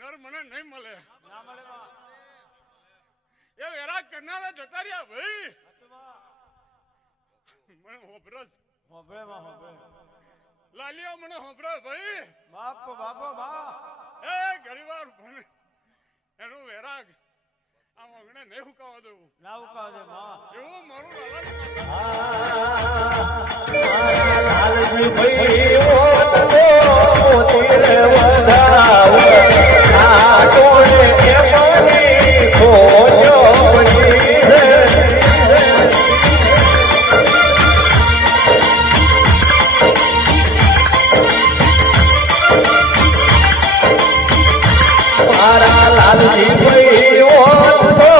નર મને નહીં મળે. ના મળે બા. એ વેરા કરનારા જતા રહ્યા ભાઈ. મને હોભરસ. હોભળે બા હોભળે. લાલિયા મને હોભરો ભાઈ. બાપ બાપો બા. એ ઘણીવાર ભણે એનું વેરાગ આ વગણે નહીં હુકાવા દેવું. ના ઉકાવજે બા. એવું મારું લાલન લાલજી ભાઈ ઓ તો તીરે વધાવ ના કોને એ મારી ખોજો મારા લાલજી ભાઈ ઓ તો